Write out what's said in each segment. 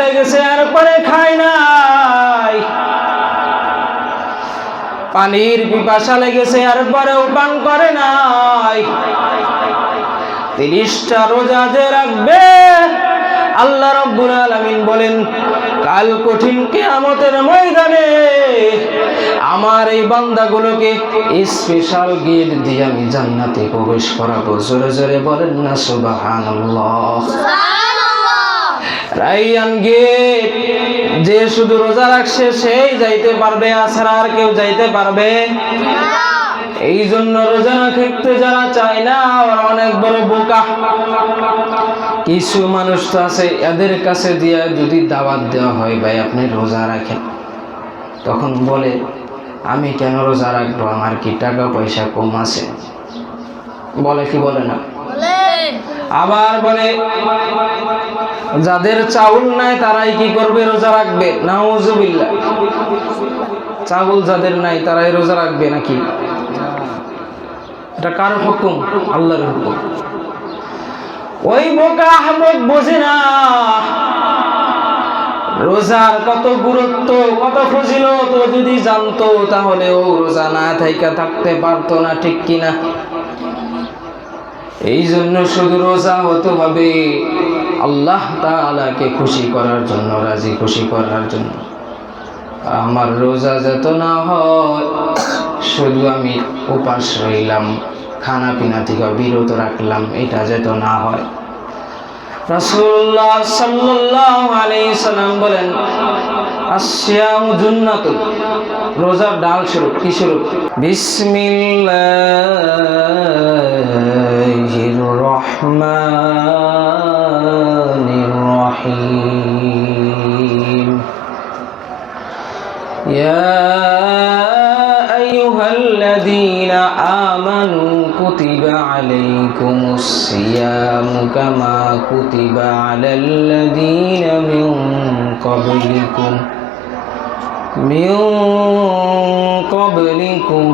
লেগেছে এরপরে খায় নাই, পানির পিপাসা লেগেছে এরপরেও পান করে নাই। 30টা রোজা যে রাখবে, আল্লাহ রাব্বুল আলামিন বলেন কাল কঠিন কিয়ামতের ময়দানে আমার এই বান্দাগুলোকে স্পেশাল গেট দিয়ে আমি জান্নাতে প্রবেশ করাবো। জোরে জোরে বলেন না সুবহানাল্লাহ। রাইয়ান গেট, যে শুধু রোজা রাখছে সেই যাইতে পারবে, আছাড়া আর কেউ যাইতে পারবে না। এই জন্য রোজা না খেতে যারা চায় না ওরা অনেক বড় বোকা। কিছু মানুষ তো আছে এদের কাছে দিয়ে যদি দাওয়াত দেওয়া হয় ভাই আপনি রোজা রাখেন, তখন বলে আমি কেন রোজা রাখবো, আমার কি টাকা পয়সা কম আছে, বলে কি বলে না? আবার বলে যাদের চাউল নাই তারাই কি করবে, রোজা রাখবে। নাউজুবিল্লাহ। চাউল যাদের নাই তারাই রোজা রাখবে নাকি? এটা কার হুকুম? আল্লাহর হুকুম। ওই বোকা আহমদ বোঝে না রোজার কত গুরুত্ব, কত ফজিলত। ও যদি জানতো তাহলে ও রোজা না থাইকা থাকতে পারতো না, ঠিক কিনা? এই জন্য শুধু রোজা হতে হবে আল্লাহ তাআলাকে খুশি করার জন্য, রাজি খুশি করার জন্য। আমার রোজা যত না হয় শুধু আমি উপাস রইলাম, খানা পিনা থেকে বিরত রাখলাম, এটা যত না হয়। রাসূলুল্লাহ সাল্লাল্লাহু আলাইহি সাল্লাম বলেন আসিয়ামু জুন্নাতুন, রোজার ডাল স্বরূপ। কি স্বরূপ? বিসমিল্লাহির রহমানির রহিম। ইয়া আইয়ুহাল্লাযীনা আমানু কুতিবা আলাইকুমুস সিয়ামু কামা কুতিবা আলাল্লাযীনা মিন ক্বাবলিকুম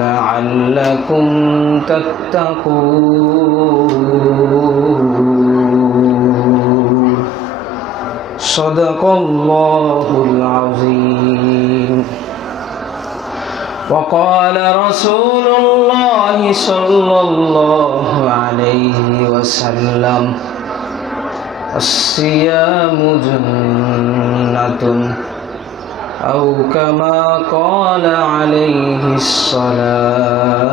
লাআল্লাকুম তাত্তাকুন। সাদাকাল্লাহুল আযীম। وقال رسول الله صلى الله عليه وسلم الصيام جنة أو كما قال عليه الصلاة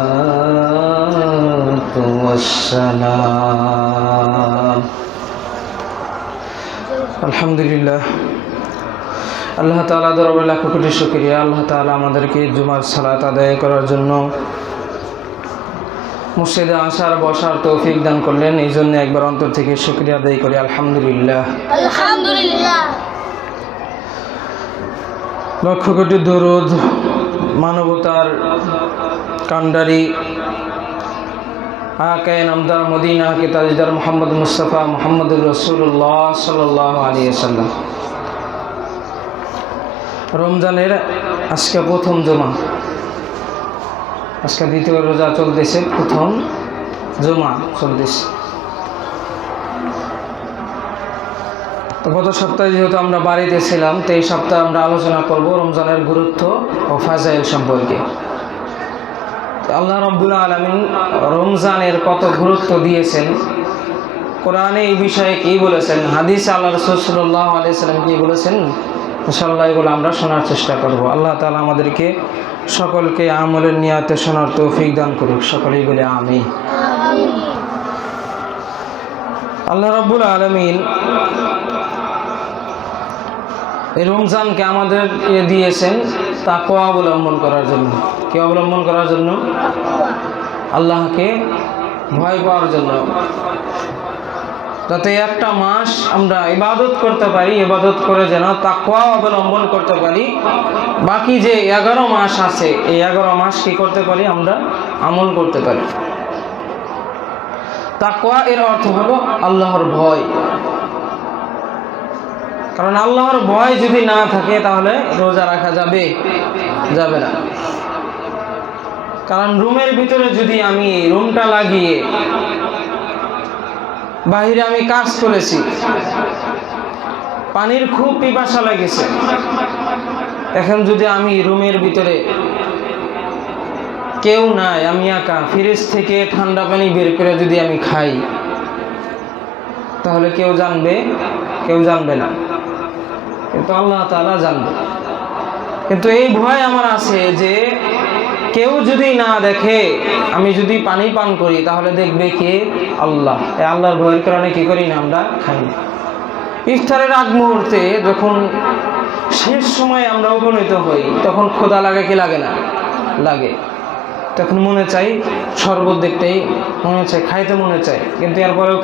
والسلام। الحمد لله। আল্লাহ তাআলা দরবারে লাখ কোটি শুকরিয়া। আল্লাহ তাআলা আমাদেরকে জুমার সালাত আদায় করার জন্য মসজিদে আসার বসার তৌফিক দান করলেন, এই জন্য একবার অন্তর থেকে শুকরিয়া আদায় করি। আলহামদুলিল্লাহ, আলহামদুলিল্লাহ। লক্ষ কোটি দরুদ মানবতার কান্ডারি আকায়ে নামদার মদিনা কে তাজদার মুহাম্মদ মুস্তাফা মুহাম্মদুর রাসূলুল্লাহ সাল্লাল্লাহু আলাইহি ওয়াসাল্লাম। রমজানের আজকে প্রথম জুমা, আজকে দ্বিতীয় রোজা চলতেছে, প্রথম জুমা চলতেছে। তো গত সপ্তাহে যেহেতু আমরা বাড়িতে ছিলাম, তো এই সপ্তাহে আমরা আলোচনা করব রমজানের গুরুত্ব ও ফাজাইল সম্পর্কে। আল্লাহ রাব্বুল আলামিন রমজানের কত গুরুত্ব দিয়েছেন, কোরআনে এই বিষয়ে কি বলেছেন, হাদিসে আল্লাহ রাসূল সাল্লাল্লাহু আলাইহি ওয়াসাল্লাম কি বলেছেন, ইনশাআল্লাহ এগুলো আমরা শোনার চেষ্টা করব। আল্লাহ তাআলা আমাদেরকে সকলকে আমলের নিয়াতে শোনার তৌফিক দান করুক, সকলেই বলে আমিন। আল্লাহ রাব্বুল আলামিন এই রমজানকে আমাদেরকে দিয়েছেন তাকওয়া অবলম্বন করার জন্য। কি অবলম্বন করার জন্য? আল্লাহকে ভয় পাওয়ার জন্য, যাতে একটা মাস আমরা ইবাদত করতে পারি, ইবাদত করে যেন তাকওয়া অবলম্বন করতে পারি। বাকি যে 11 মাস আছে, এই 11 মাস কি করতে পারি? আমরা আমল করতে পারি। তাকওয়া এর অর্থ হলো আল্লাহর ভয়। কারণ আল্লাহর ভয় যদি না থাকে তাহলে রোজা রাখা যাবে না। কারণ রুমের ভিতরে যদি আমি রুমটা লাগিয়ে বাহিরে আমি কাজ করেছি, পানির খুব পিপাসা লেগেছে। এখন যদি আমি রুমের ভিতরে কেউ নাই, আমি একা, ফ্রিজ থেকে ঠান্ডা পানি বের করে যদি আমি খাই, তাহলে কেউ জানবে? কেউ জানবে না, কিন্তু আল্লাহ তাআলা জানবে। কিন্তু এই ভয় আমার আছে যে কেউ যদি না দেখে, আমি যদি পানি পান করি, তাহলে দেখবে কে? আল্লাহ। এই আল্লাহর ভয়ের কারণে কি করি না, আমরা খাই না। ইফতারের আগ মুহূর্তে যখন শেষ সময় আমরা উপনীত হই, তখন ক্ষুধা লাগে কি লাগে না? লাগে। তখন মনে চাই শরবত দেখতেই মনে চাই, খাইতে মনে চাই, কিন্তু এরপরেও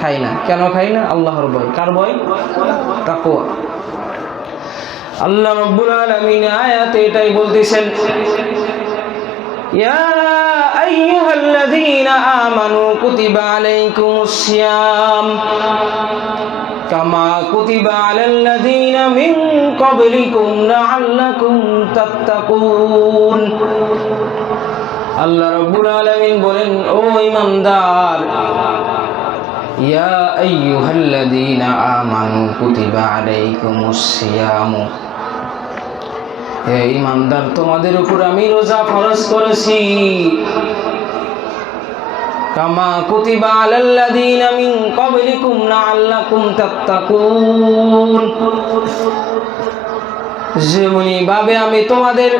খাই না। কেন খাই না? আল্লাহর ভয়। কার ভয়? তাকওয়া। আল্লাহ রাব্বুল আলামিন আয়াতে এটাই বলতেছেন, ইয়া আইয়ুহাল্লাযীনা আমানু কুতিবা আলাইকুমুস সিয়াম কামা কুতিবা আলাল্লাযীনা মিন ক্বাবলিকুম লাআল্লাকুম তাত্তাকুন। আল্লাহ রাব্বুল আলামিন বলেন, ও ঈমানদার, ইয়া আইয়ুহাল্লাযীনা আমানু কুতিবা আলাইকুমুস সিয়াম, হে ঈমানদার, তোমাদের উপর আমি রোজা ফরজ করেছি। কামা কুতিবা আলাল্লাযীনা মিন ক্বাবলিকুম লাআল্লাকুম তাত্তাকুন, যেমনি ভাবে আমি তোমাদের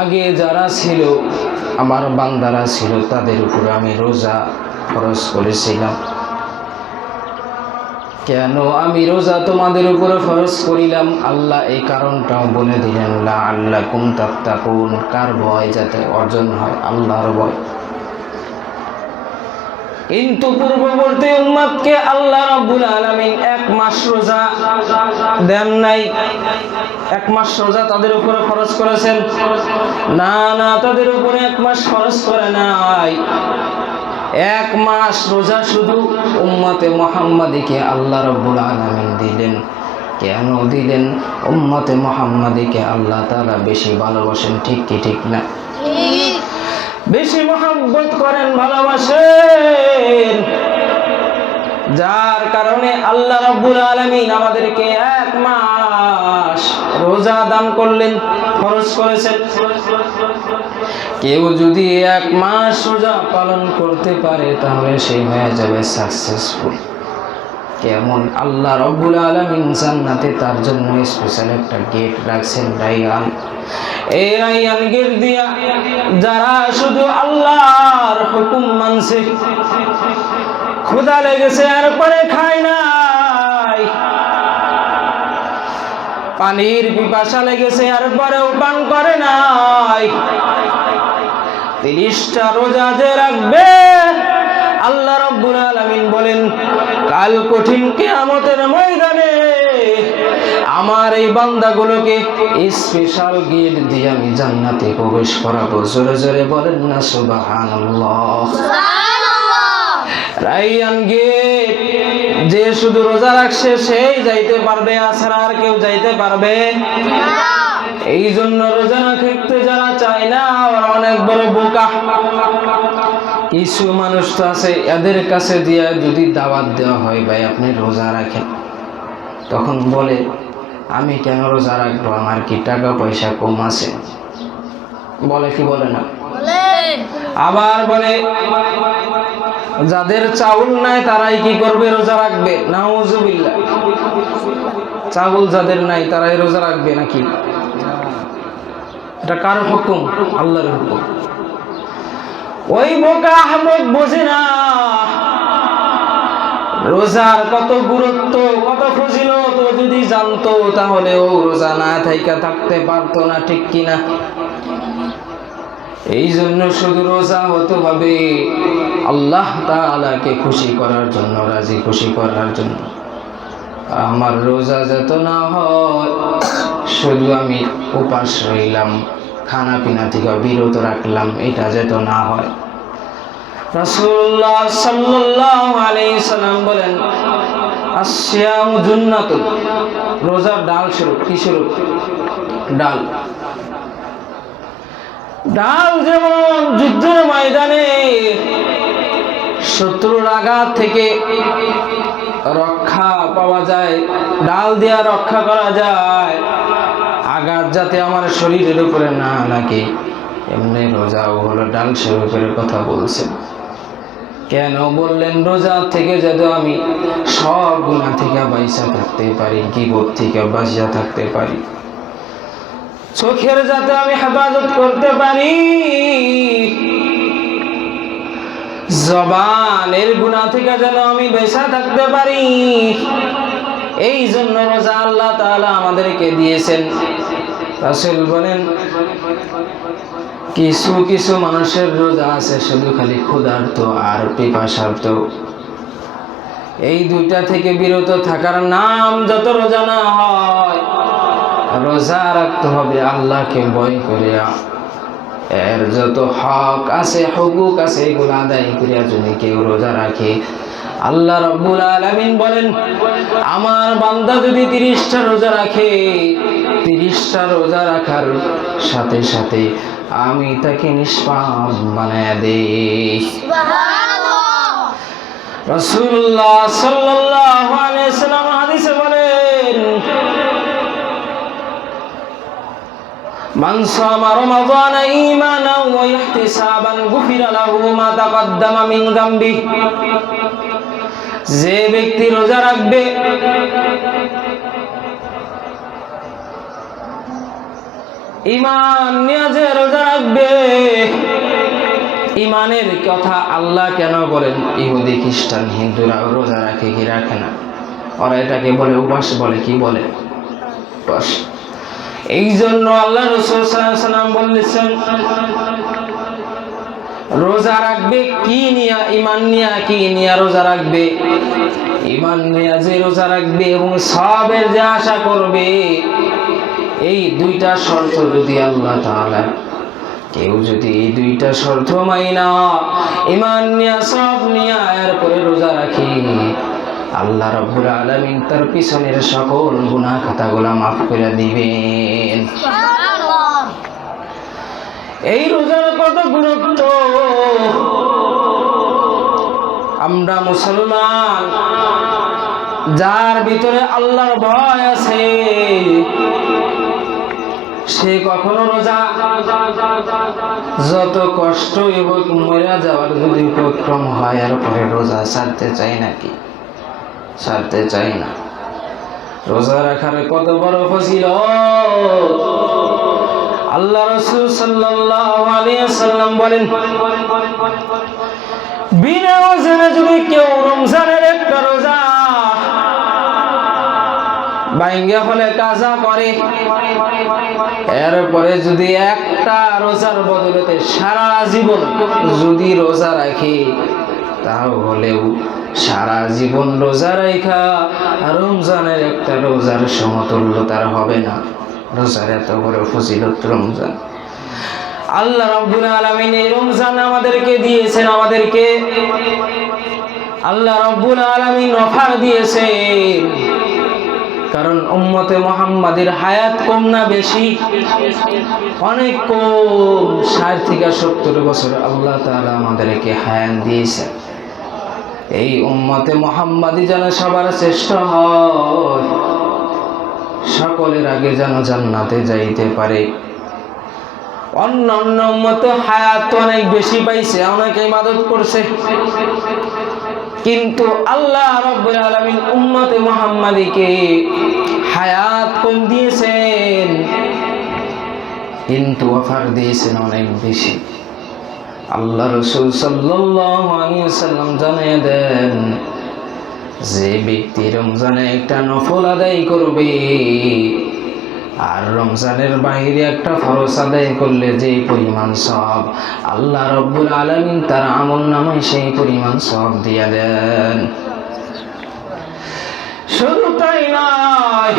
আগে যারা ছিল, আমার বান্দারা ছিল, তাদের উপর আমি রোজা ফরজ করেছিলাম। কেন আমি রোজা তোমাদের উপরে ফরজ করিলাম? আল্লাহ এই কারণটাও বলে দিলেন, লাআল্লাকুম তাত্তাকুন, কার ভয় যাতে অর্জন হয়? আল্লাহর ভয়। কিন্তু পূর্ববর্তী উম্মতকে আল্লাহ রাব্বুল আলামিন 1 মাস রোজা দেন নাই। 1 মাস রোজা তাদের উপরে ফরজ করেছেন? না, তাদের উপরে 1 মাস ফরজ করে নাই। 1 মাস রোজা শুধু উম্মতে মুহাম্মাদীকে আল্লাহ রাব্বুল আলামিন দিলেন। কেন দিলেন? উম্মতে মুহাম্মাদীকে আল্লাহ তাআলা বেশি ভালোবাসেন, ঠিক কি ঠিক না? বেশি মহব্বত করেন, ভালোবাসেন, যার কারণে আল্লাহ রাব্বুল আলামিন আমাদেরকে 1 মাস রোজা দান করলেন, ফরজ করেছেন। কেউ যদি 1 মাস রোজা পালন করতে পারে, তাহলে সে হয়ে যাবে সাকসেসফুল। কেমন? আল্লাহ রাব্বুল আলামিন জান্নাতে তার জন্য স্পেশাল একটা গেট রাখছেন, রায়্যান। এই রায়্যান গেট দিয়া যারা শুধু আল্লাহর হুকুম মানছে, ক্ষুধা লেগেছে এরপরে খায় নাই, পানির পিপাসা লেগেছে এরপরেও পান করে নাই, 30টা রোজা যে রাখবে, আল্লাহ রাব্বুল আলামিন বলেন, কাল কঠিন কিয়ামতের ময়দানে আমার এই বান্দাগুলোকে স্পেশাল গেট দিয়ে আমি জান্নাতে প্রবেশ করাবো। জোরে জোরে বলেন না সুবহানাল্লাহ। রায়্যান গেট, যে শুধু রোজা রাখছে সেই যাইতে পারবে, আছাড়া আর কেউ যাইতে পারবে না। এই জন্য রোজা না খেতে যারা চায় না, ওরা অনেক বড় বোকা। কিছু মানুষ তো আছে, এদের কাছে দিয়ে যদি দাওয়াত দেওয়া হয়, ভাই আপনি রোজা রাখেন, তখন বলে আমি কেন রোজা রাখবো, আমার কি টাকা পয়সা কম আছে? বলে কি বলে না? আবার বলে যাদের চাউল নাই তারাই কি করবে? রোজা রাখবে। নাউজুবিল্লাহ। চাউল যাদের নাই তারাই রোজা রাখবে নাকি? এটা কার হুকুম? আল্লাহর হুকুম। ওই বোকা আহমদ বোঝে না রোজার কত গুরুত্ব, কত ফজিলত। যদি জানতো তাহলে ও রোজা না থাকতে পারতো না, ঠিক কিনা? এই জন্য শুধু রোজা হতে হবে আল্লাহ তাআলাকে খুশি করার জন্য, রাজি খুশি করার জন্য। আমার রোজা যত না হয়, শুধু আমি উপাস রইলাম, খানা পিনা থেকে বিরত রাখলাম, এটা যত না হয়। রাসূলুল্লাহ সাল্লাল্লাহু আলাইহি সাল্লাম বলেন, আসিয়ামু জুন্নাতুন, রোজার ডাল স্বরূপ। কি স্বরূপ? ডাল। ডাল যেমন যুদ্ধের ময়দানে শত্রুর আঘাত থেকে রক্ষা পাওয়া যায়, ডাল দিয়া রক্ষা করা যায়, আঘাত যাতে আমার শরীরের উপরে না লাগে, এমনি রোজাও হলো ডাল স্বরূপের কথা বলছেন। কেন বললেন? রোজা থেকে যাতে আমি সব গুনাহ থেকে বাঁচা থাকতে পারি, গীবত থেকে বাঁচিয়া থাকতে পারি, চোখের যাতে আমি হেফাজত করতে পারি, জবানের গুনাহ থেকে যেন আমি বেঁচে থাকতে পারি। এই জন্য রোজা আল্লাহ তাআলা আমাদেরকে দিয়েছেন। রাসূল বলেন, কিছু কিছু মানুষের রোজা আছে শুধু খালি ক্ষুধার্ত আর পিপাসার্ত। এই দুইটা থেকে বিরত থাকার নাম যত রোজা না হয়। রোজা রাখতে হবে আল্লাহকে ভয় করিয়া, এর যত হক আছে হুকুক আছে এগুলো আদায় করিয়া যদি কেউ রোজা রাখে, আল্লাহ রাব্বুল আলামিন বলেন, আমার বান্দা যদি 30টা রোজা রাখে, 30টা রোজা রাখার সাথে সাথে আমি তাকে নিষ্পাপ বানায়া দেই। সুবহানাল্লাহ। রাসূলুল্লাহ সাল্লাল্লাহু আলাইহি ওয়াসাল্লাম হাদিসে বলেন, মান সামা রমাযান ঈমানান ওয়া ইহতিসাবান গুফিরা লাহু মা তাকদ্দামা মিন যামবি। যে ব্যক্তি রোজা রাখবে, ঈমান নিয়ে যে রোজা রাখবে, ঈমানের কথা আল্লাহ কেন বলেন? ইহুদি খ্রিস্টান হিন্দুরা রোজা রাখে কি রাখে না? ওরা এটাকে বলে উপাস, বলে কি বলে? উপাস। এই জন্য আল্লাহ রাসূল সাল্লাল্লাহু আলাইহি ওয়াসাল্লাম বলেছেন, রোজা রাখবে কি নিয়া? ঈমান নিয়া। কি নিয়া রোজা রাখবে? ঈমান নিয়া যে রোজা রাখবে এবং সওয়াবের যে আশা করবে, এই দুইটা শর্ত যদি আল্লাহ তাআলা, কেউ যদি এই দুইটা শর্ত মাইনা ঈমান নিয়া সওয়াব নিয়া এরপরে রোজা রাখে, আল্লাহ রাব্বুল আলামিন তার পিছনের সকল গুনাহ খাতাগুলো মাফ করে দিবেন। সুবহানাল্লাহ। এই রোজার কত গুরুত্ব! আমরা মুসলমান, যার ভিতরে আল্লাহর ভয় আছে, সে কখনো রোজা, যত কষ্ট এবং মরে যাওয়ার যদি উপক্রম হয়, এরপরে রোজা ছাড়তে চাই নাকি? ছাড়তে চাই না। রোজা রাখার কত বড় ফজিলত! আল্লাহ রাসূল সাল্লাল্লাহু আলাইহি ওয়াসাল্লাম বলেন, বিনা ওজনে যদি কেউ রমজানের একটা রোজা ভাঙ্গা ফেলে কাজা করে, এরপরে যদি একটা রোজার বদলতে সারা জীবন যদি রোজা রাখে, তাহলেও সারা জীবন রোজা রাখা রমজানের একটা রোজার সমতুল্য তার হবে না। রোজার এত বড় ফজিলত রমজান। আল্লাহ রাব্বুল আলামিন এই রমজান আমাদেরকে দিয়েছেন, আমাদেরকে আল্লাহ রাব্বুল আলামিন অফার দিয়েছেন। কারণ উম্মতে মুহাম্মাদের হায়াত কম না বেশি? অনেক কম। 60 থেকে 70 বছর আল্লাহ তাআলা আমাদেরকে হায়াত দিয়েছেন। এই উম্মতে মুহাম্মাদি যেন সবার শ্রেষ্ঠ হয়, সকলের আগে যেন জান্নাতে যাইতে পারে। অন্য অন্য উম্মত হায়াত অনেক বেশি পাইছে, অনেক ইবাদত করছে, কিন্তু আল্লাহ রাব্বুল আলামিন উম্মতে মুহাম্মাদিকে হায়াত কম দিয়েছেন, কিন্তু অফার দিয়েছেন অনেক বেশি। আল্লাহ রাসূল সাল্লাল্লাহু আলাইহি ওয়াসাল্লাম জানিয়ে দেন, যে ব্যক্তি রমজানে একটা নফল আদায় করবে আর রমজানের বাইরে একটা ফরজ আদায় করলে যে পরিমাণ সওয়াব, আল্লাহ রাব্বুল আলামিন তার আমলনামায় সেই পরিমাণ সওয়াব দিয়ে দেন। শুধু তাই নয়,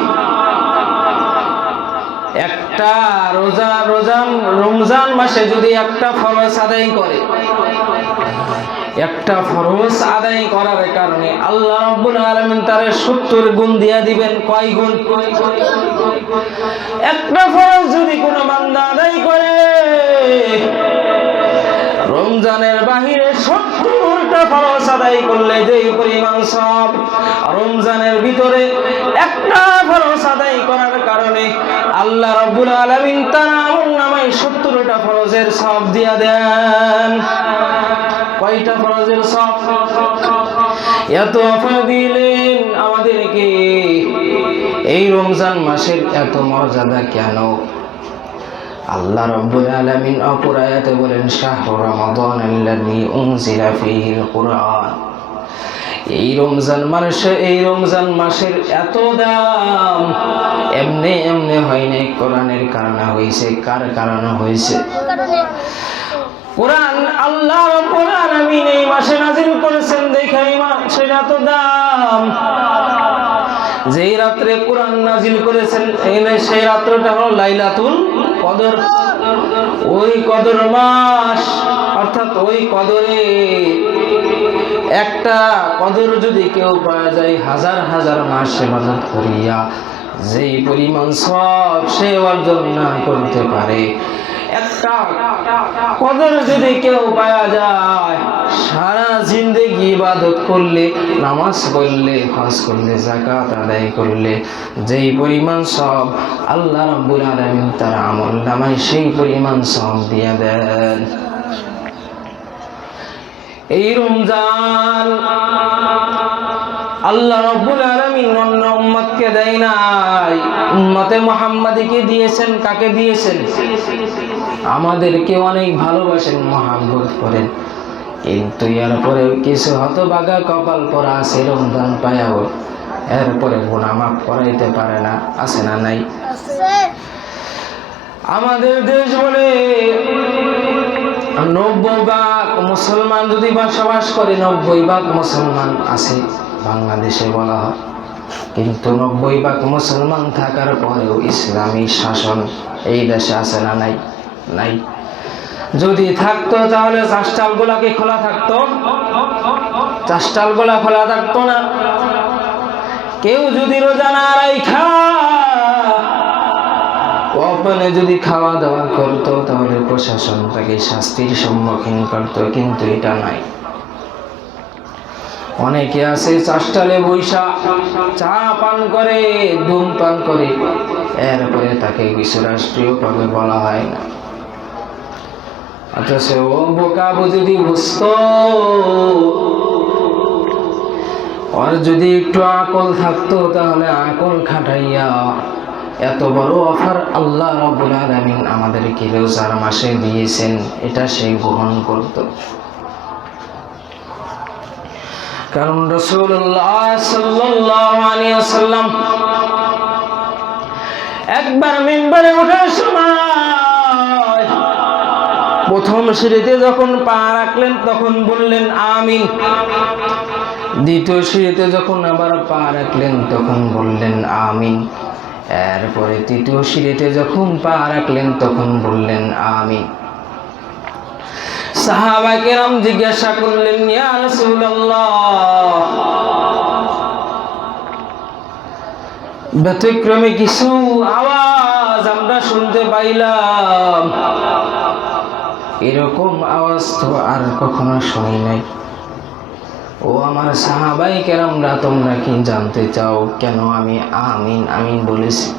একটা রমজান মাসে যদি একটা ফরজ আদায় করে, একটা ফরজ আদায় করার কারণে আল্লাহ রাব্বুল আলামিন তার 70 গুণ দিয়া দিবেন। কয় গুণ? একটা ফরজ যদি কোনো বান্দা আদায় করে রমজানের বাহিরে 70টা ফরজ আদায় করলে যে পরিমাণ সওয়াব, রমজানের ভিতরে একটা ফরজ আদায় করার কারণে আল্লাহ রাব্বুল আলামিন তার আমলনামায় 70টা ফরজের সওয়াব দিয়া দেন। কয়টা ফরজের সওয়াব? এত অফার দিলেন আমাদেরকে। এই রমজান মাসের এত মর্যাদা কেন? আল্লাহ রাব্বুল আলামিন অপর আয়াতে বলেন, শাহরু রমাদানাল্লাযী উনজিলা ফীহিল কুরআন। এই রমজান মাসের এত দাম এমনি এমনি হয় নাই, কোরআনের কারণে হয়েছে। কার কারণে হয়েছে? কোরআন আল্লাহ রাব্বুল আলামিন এই মাসে নাযিল করেছেন দেখে এই মাসের এত দাম। যেই রাত্রে কোরআন নাযিল করেছেন সেই রাত্রটা হলো লাইলাতুল কদর। ওই কদর মাস, অর্থাৎ ওই কদরে একটা কদর যদি কেউ পাওয়া যায়, হাজার হাজার মাস ইবাদত করিয়া যেই পরিমাণ সওয়াব সে অর্জন না করতে পারে, একটা কদর যদি কেউ পাওয়া যায়, সারা জিন্দেগি ইবাদত করলে, নামাজ পড়লে, হজ করলে, যাকাত আদায় করলে যেই পরিমাণ সওয়াব আল্লাহ রাব্বুল আলামিন তার আমলনামায় সেই পরিমাণ সওয়াব দিয়ে দেন। এই রমজান আল্লাহ রাব্বুল আলামিন অন্য উম্মতকে দেয় নাই, উম্মতে মুহাম্মাদীকে দিয়েছেন। কাকে দিয়েছেন? আমাদেরকে অনেক ভালোবাসেন, মহব্বত করেন, কিন্তু এরপরেও কিছু হতভাগা কপাল পরা আছে, রমজান পায়াও এরপরে গুনাহ মাফ করাইতে পারে না। আছে না নাই? আমাদের দেশ বলে 90% মুসলমান যদি বসবাস করে, 90% মুসলমান আছে বাংলাদেশে বলা হয়, কিন্তু 90% মুসলমান থাকার পরেও ইসলামী শাসন এই দেশে আছে না নাই? নাই। যদি থাকতো তাহলে চাষটালগুলা কি খোলা থাকতো? চাষটালগুলা খোলা থাকতো না। কেউ যদি রোজা না রাখা ওপেনে যদি খাওয়া দাওয়া করতো তাহলে প্রশাসন তাকে শাস্তির সম্মুখীন করতো, কিন্তু এটা নাই। অনেকে আছে চাষটালে বৈশা চা পান করে, ধূমপান করে, এরপরে তাকে কিছু রাষ্ট্রীয়ভাবে বলা হয় না। অথচ ও বোকাবো যদি বুঝতো, আর যদি একটু আকল থাকতো তাহলে আকল খাটাইয়া এত বড় অফার আল্লাহ রাব্বুল আলামিন আমাদেরকে রোজার মাসে দিয়েছেন, এটা সে গ্রহণ করত। কারণ রাসূলুল্লাহ সাল্লাল্লাহু আলাইহি ওয়াসাল্লাম একবার মিম্বরে ওঠার সময় প্রথম সিঁড়িতে যখন পা রাখলেন তখন বললেন আমিন। দ্বিতীয় সিঁড়িতে যখন আবার পা রাখলেন তখন বললেন আমিন। এরপরে তৃতীয় সিঁড়িতে যখন পা রাখলেন তখন বললেন আমিন। সাহাবা কেরাম জিজ্ঞাসা করলেন, ইয়া রাসূলুল্লাহ, ব্যতিক্রমী কিছু আওয়াজ আমরা শুনতে পাইলাম, এরকম আওয়াজ তো আর কখনো শুনি নাই। ও আমার সাহাবায়ে কেরামরা, তোমরা কি জানতে চাও কেন আমি আমিন আমিন বলেছি?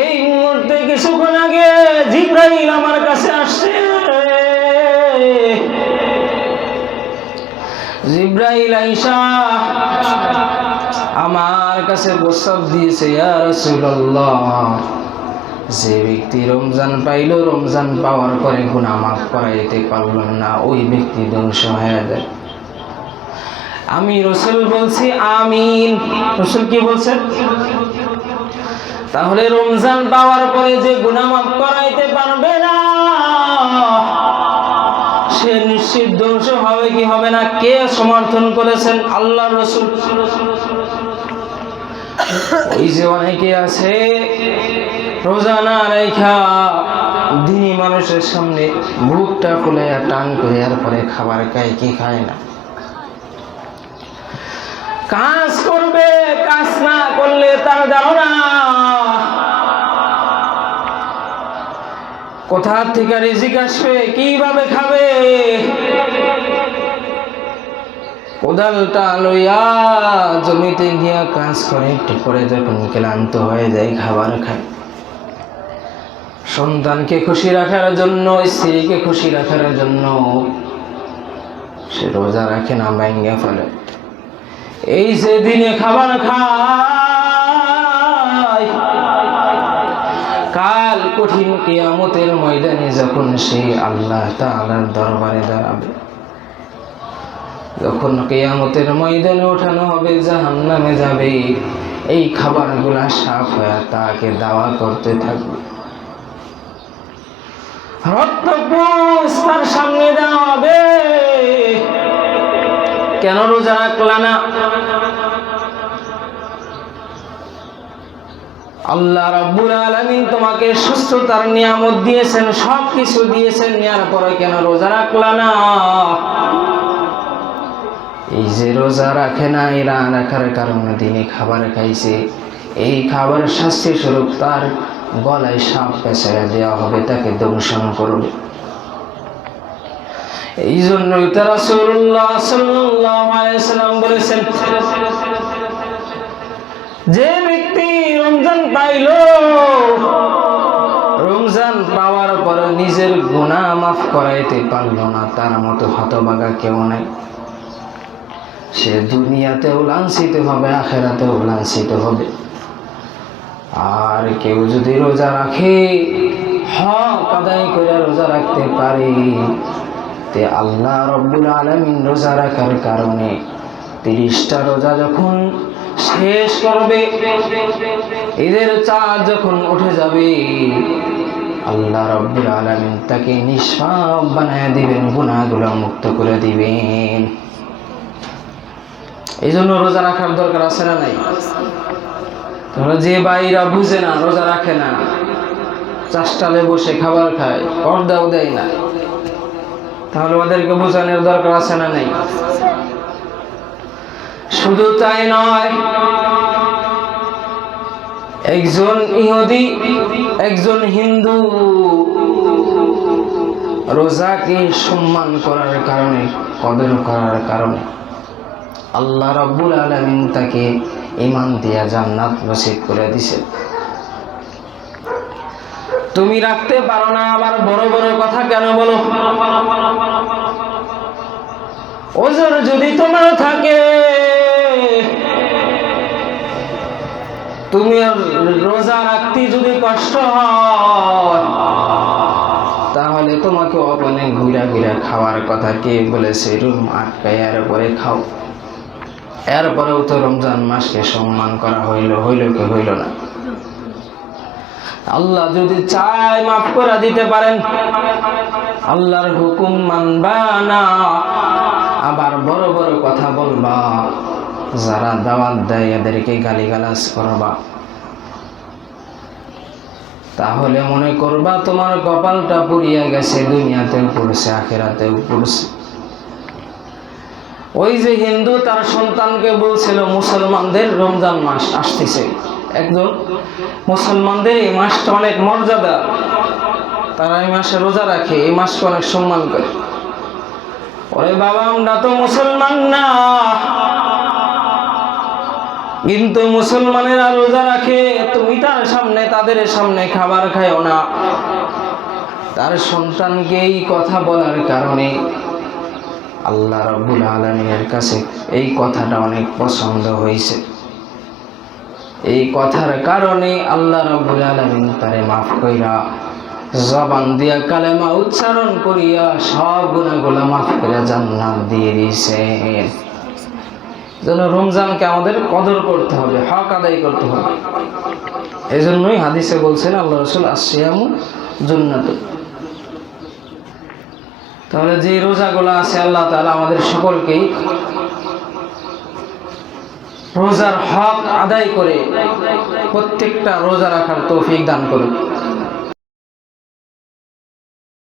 এই মুহূর্তে কিছুক্ষণ আগে জিবরাইল আমার কাছে আসছে। জিবরাইল আইসা আমার কাছে প্রস্তাব দিয়েছে, ইয়া রাসূলুল্লাহ, যে ব্যক্তি রমজান পাইল, রমজান পাওয়ার পরে গুনাহ মাফ করাইতে পারল না, ওই ব্যক্তি ধ্বংস হয়ে যায়। আমি রাসূল বলছি আমিন। রাসূল কি বলছেন? তাহলে রমজান পাওয়ার পরে যে গুনাহ মাফ করাইতে পারবে না সে নিশ্চিত ধ্বংস হবে কি হবে না? কে সমর্থন করেছেন? আল্লাহর রাসূল। ওই যে অনেকে আছে রোজা না রাখা দিনী মানুষের সামনে বুকটা খুলে টান করে এরপরে খাবার খায়, কি খায় না, কাজ করবে, কাজ না করলে তার ধারণা কোথা থেকে রিজিক আসবে, কিভাবে খাবে? কোদালটা লইয়া জমিতে গিয়া কাজ করে, একটু পরে যখন ক্লান্ত হয়ে যায় খাবার খায়। সন্তানকে খুশি রাখার জন্য, স্ত্রীকে খুশি রাখার জন্য সে রোজা রাখে না, ভাঙ্গা ফেলে। এই যে দিনে খাবার খায়, কাল কঠিন কিয়ামতের ময়দানে যখন সে আল্লাহ তাআলার দরবারে দাঁড়াবে, যখন কিয়ামতের ময়দানে ওঠানো হবে, জাহান্নামে যাবে, এই খাবারগুলা সাফ হয়ে তাকে দাওয়া করতে থাকবে। রক্তপুষ তার সামনে দেওয়া হবে, কেন রোজা রাখলা না? আল্লাহ রাব্বুল আলামিন তোমাকে সুস্থতার নিয়ামত দিয়েছেন, সবকিছু দিয়েছেন, নেওয়ার পরে কেন রোজা রাখলা না? এই যে রোজা রাখে না, এরা রাখার কারণে দিনে খাবার খাইছে, এই খাবারের শাস্তি স্বরূপ তার গলায় সাপ পেঁচাইয়া দেওয়া হবে, তাকে দংশন করবে। এই জন্যই তো রাসূলুল্লাহ সাল্লাল্লাহু আলাইহি ওয়াসাল্লাম বলেছেন, যে ব্যক্তি রমজান পাইল, রমজান পাওয়ার পর নিজের গুনাহ মাফ করাইতে পারল না, তার মতো হতভাগা কেউ নাই। সে দুনিয়াতেও লাঞ্ছিত হবে, আখিরাতেও লাঞ্ছিত হবে। আর কেউ যদি রোজা রাখে, হক আদায় করে রোজা রাখতে পারে, তে আল্লাহ রাব্বুল আলামিন রোজা রাখার কারণে 30টা রোজা যখন শেষ করবে, ঈদের চাঁদ যখন উঠে যাবে, আল্লাহ রাব্বুল আলামিন তাকে নিষ্পাপ বানায় দিবেন, গুনাহগুলো মুক্ত করে দিবেন। এই জন্য রোজা রাখার দরকার আছে না নাই? তোমরা যে বাইরা বুঝে না, রোজা রাখে না, চাষটালে বসে খাবার খায়, পর্দাও দেয় না, তাহলে ওদেরকে বোঝানোর দরকার আছে না নাই? শুধু তাই নয়, একজন ইহুদি, একজন হিন্দু রোজাকে সম্মান করার কারণে, কদর করার কারণে আল্লাহ রাব্বুল আলামিন তাকে ঈমান দিয়া জান্নাত নসিব করে দিয়েছে। তুমি রাখতে পারো না, আবার বড় বড় কথা কেন বলো? ওজর যদি তোমার থাকে, তুমি রোজা রাখতে যদি কষ্ট হয়, তাহলে তোমাকে অপনে ঘুরা ঘুরা খাওয়ার কথা কে বলেছে? রুম আটকায় এরপরে খাও। এরপরেও তো রমজান মাসকে সম্মান করা হইল কি হইল না? আল্লাহ যদি চায় মাফ করে দিতে পারেন। আল্লাহর হুকুম মানবা না, আবার বড় বড় কথা বলবা, যারা দাওয়াত দেয় এদেরকে গালিগালাজ করবা, তাহলে মনে করবা তোমার কপালটা পুড়িয়া গেছে, দুনিয়াতেও পড়ছে, আখিরাতেও পড়ছে। ওই যে হিন্দু তার সন্তানকে বলছিল, মুসলমানদের রমজান মাস আসতেছে, একজন মুসলমানদের এই মাসটা অনেক মর্যাদা, তারা এই মাসে রোজা রাখে, এই মাসকে অনেক সম্মান করে। ওরে বাবা, আমরা তো মুসলমান না, কিন্তু মুসলমানেরা রোজা রাখে, তুমি তার সামনে, তাদের সামনে খাবার খায়ও না। তার সন্তানকে এই কথা বলার কারণে আল্লাহ রাব্বুল আলামিনের কাছে এই কথাটা অনেক পছন্দ হয়েছে। এই কথার কারণে আল্লাহ রাব্বুল আলামিন তারে মাফ কইরা, জবান দিয়া কালেমা উচ্চারণ করিয়া সব গুনাহগুলো মাফ করে জান্নাত দিয়ে দিয়েছেন। যেন রমজানকে আমাদের কদর করতে হবে, হক আদায় করতে হবে। এই জন্যই হাদিসে বলছেন আল্লাহ রাসূল, আসিয়ামু জান্নাতুন। তাহলে যে রোজাগুলো আছে, আল্লাহ তাআলা আমাদের সকলকেই রোজার হক আদায় করে প্রত্যেকটা রোজা রাখার তৌফিক দান করুন।